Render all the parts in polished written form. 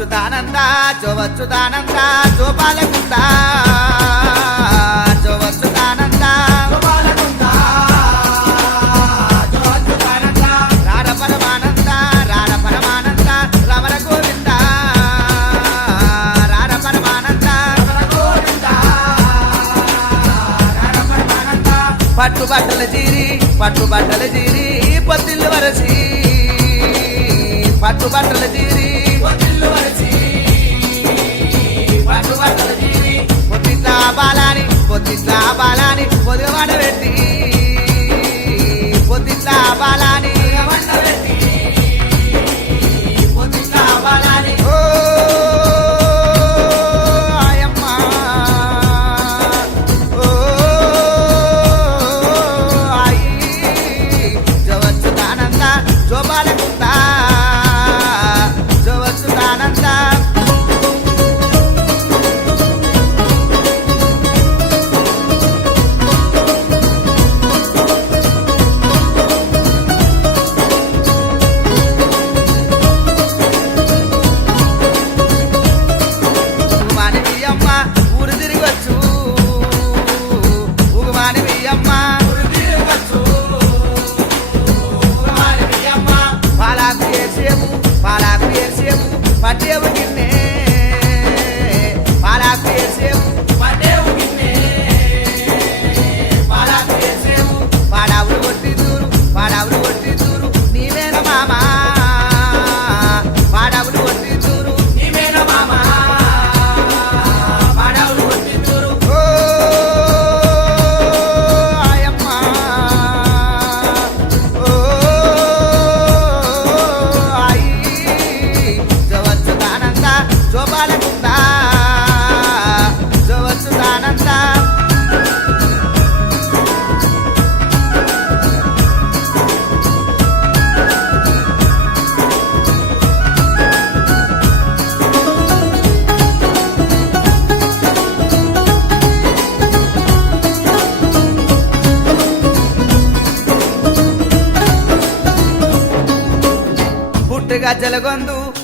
జోవచ్చుదానంద జోవచ్చుదానంద జోపాలకుంద జోవచ్చుదానంద రార పరమానంద రార పరమానంద రమణ గోవింద రార పరమానంద పట్టుబట్టల జీరి పట్టుబట్టల జీరి పొత్తిల్లు వరసి పట్టుబట్టల జీరి పట్టుబట్టల జీరి పొత్తిట్లా బాలాని పొదిగవాడ పెట్టి పొత్తిట్లా బాలాని పొత్తిట్లా బాలాని ఓ ఆయమ్మ ఓ ఆయి జోవచ్చుదానంద జోపాలకుంద జోవచ్చుదానంద పట్టేవు గిన్నె పాలాకు వేసేవు పట్టేవు గిన్నె పాలాకు వేసేవు పాడావులు కొట్టి దూరు నీవేన మామ పాడావులు కొట్టి దూరు నీవేన మామ పాడావులు కొట్టి దూరు ఓ ఆయమ్మ ఓ ఆయి జోవచ్చుదానంద జోపాలకుంద జోవచ్చుదానంద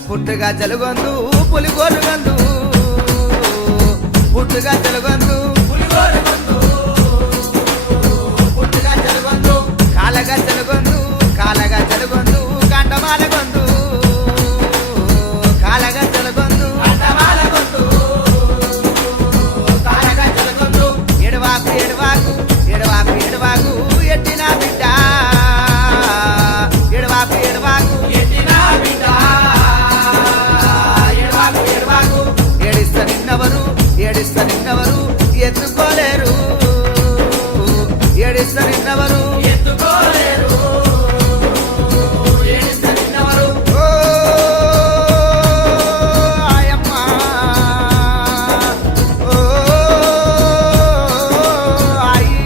పుట్టుగా జలగొందు పులిగోరు గందు పుట్టుగా జలగొందు పుట్టుగా జలగొందు కాలగా జలగొందు కంటమాల గొందు కాలగా జలగొందు కాలగా జలగొందు ఎడవాకు ఎట్టిన బిడ్డ ఎడవాకు ఎట్టిన బిడ్డ ఏడిస్త నిన్నవరు ఎత్తుకోలేరు ఏడిస్త నిన్నవరు ఎత్తుకోలేరు ఏడిస్త నిన్నవరు ఓ ఆయమ్మ ఓ ఆయి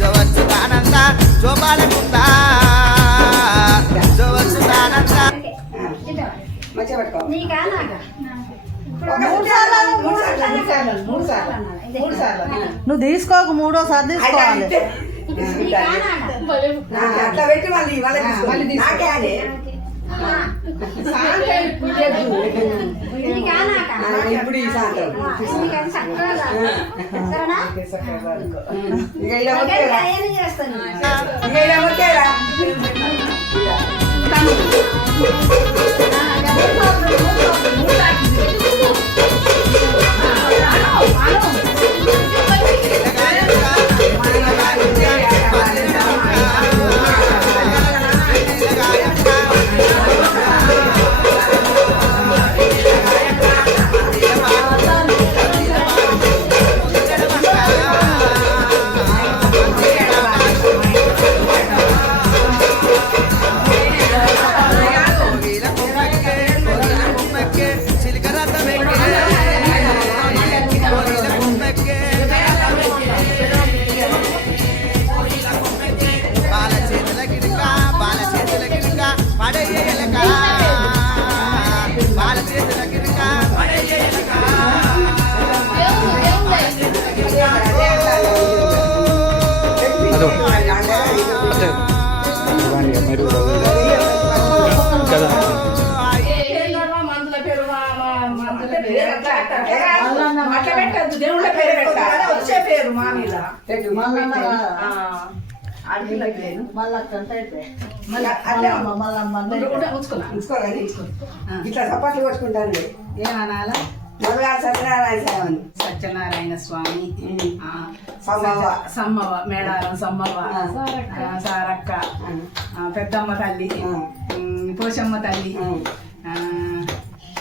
జోవచ్చుదానంద జోపాలకుంద జోవచ్చుదానంద నువ్వు తీసుకోకు మూడోసారి తీసుకోవాలి అట్లా పెట్టి మళ్ళీ ఇప్పుడు ఈ సాయంత్రం పేరు పెట్టాలి. వచ్చే పేరు మా మీద పెట్టు. మల్లమ్మ కాదా? ఆడపిల్లకి లేదు మల్లక్క అంటే అయిపోయి. అట్లే మల్లమ్మ అంటే అయిపోయి. ఉంచుకున్నా ఉంచుకోవాలి. ఇట్లా చప్పట్లు కొట్టుకుంటాను. ఏమనాలా మొదగా సత్యనారాయణ స్వామి సత్యనారాయణ స్వామి సమ్మవ్వ. సమ్మవ్వ మేడారం సమ్మవ్వ సారక్క పెద్దమ్మ తల్లి పోషమ్మ తల్లి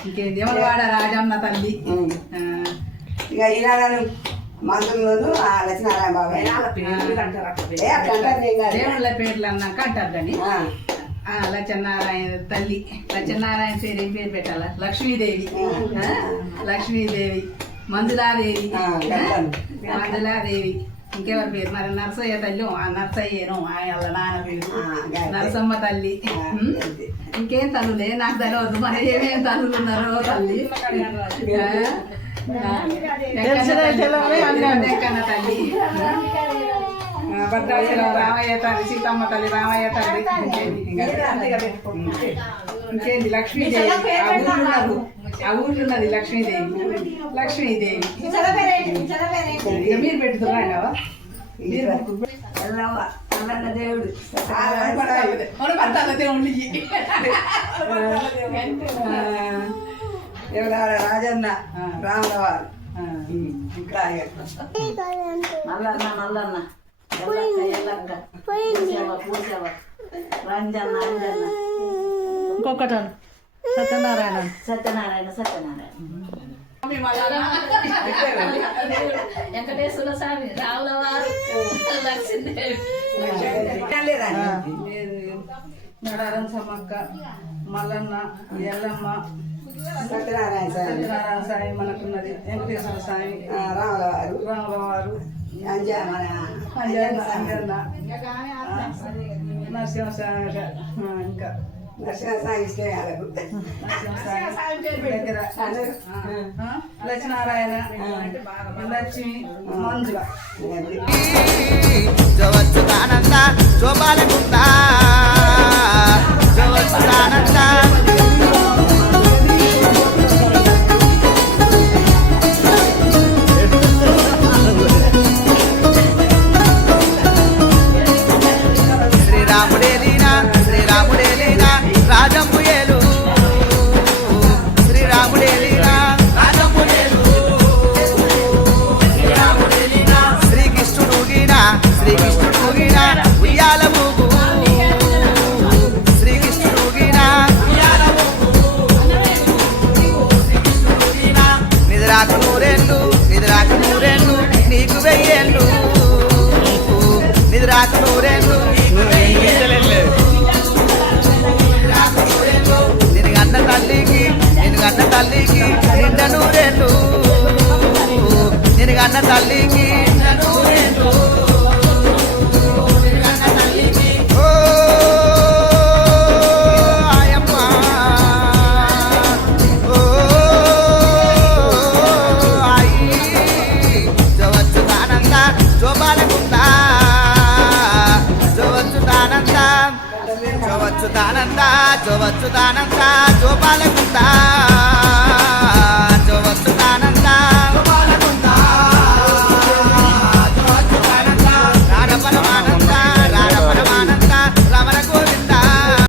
ఇంకేం దేవలవాడ రాజమ్మ తల్లి ఇక ఈనాడు మంత్రులను లక్ష్మీనారాయణ బాబాయ్ దేవుళ్ళ పేర్లు అన్నాక అంటారు కానీ లక్ష్మీనారాయణ తల్లి లక్ష్మీనారాయణ పేరు ఏం పేరు పెట్టాలా లక్ష్మీదేవి లక్ష్మీదేవి మంజులాదేవి మంజులాదేవి ఇంకెవరి పేరు మరి నరసయ్య తల్లి ఆ నరసయ్యను వాళ్ళ నాన్న పేరు నరసమ్మ తల్లి ఇంకేం తల్లులే నాకు తెలియదు మరి ఏమేమి తల్లులు ఉన్నారో తల్లి వెంకన్న తల్లి భద్రాచలం రామయ్య తల్లి సీతమ్మ తల్లి రామయ్య తల్లి ఇంకేంది లక్ష్మీదేవి ఆ ఊర్లో ఉన్నది లక్ష్మీదేవి లక్ష్మీదేవి ఇక మీరు పెట్టుతున్నావా దేవుడు మన భర్తల దేవుడి ఎవరు రాజన్న రాములవారు ఇంకా మల్లన్న మల్లన్న ఎల్లక్క ఎల్లక్క పూసేవ పూసేవ రంజన్న అంజన్న ఇంకొకటి సత్యనారాయణ సత్యనారాయణ సత్యనారాయణ వెంకటేశ్వర స్వామి రావుల వారు లక్ష్మీదేవి మేడారం సమ్మక్క మల్లన్న ఎల్లమ్మ సత్యనారాయణ స్వామి సత్యనారాయణ స్వామి మనకున్నది వెంకటేశ్వర స్వామి రాములవారు రాములవారు అంజన్న అంజన్న నరసింహస్వామి ఇంకా నరసింహస్వామి ఇష్టం దగ్గర లక్ష్మీనారాయణ లక్ష్మి మంజుల జవచ్చుతానంద శోభాలకుంద జవచ్చుతానంద శ్రీరాముడేలీనా శ్రీరాముడేలీనా రాజంబుయేలు శ్రీరాముడేలీనా రాజంబుయేలు శ్రీరాముడేలీనా శ్రీకృష్ణుడుగినా శ్రీకృష్ణుడుగినా ఉయ్యాల ఊగు శ్రీకృష్ణుడుగినా ఉయ్యాల ఊగు నిద్రాకు నూరేళ్ళు నిద్రాకు నూరేళ్ళు నీకు వెయ్యేళ్ళు నిద్రాకు నూరేళ్ళు నిన్ను తల్లికి నిండ నూరేళ్ళు నిన్ను కన్న తల్లికి ఓ ఆయమ్మ ఓ ఆయి జవచ్చుతానంద శోభాలకుంద జవచ్చుతానంద జవచ్చుతానంద జవచ్చుతానంద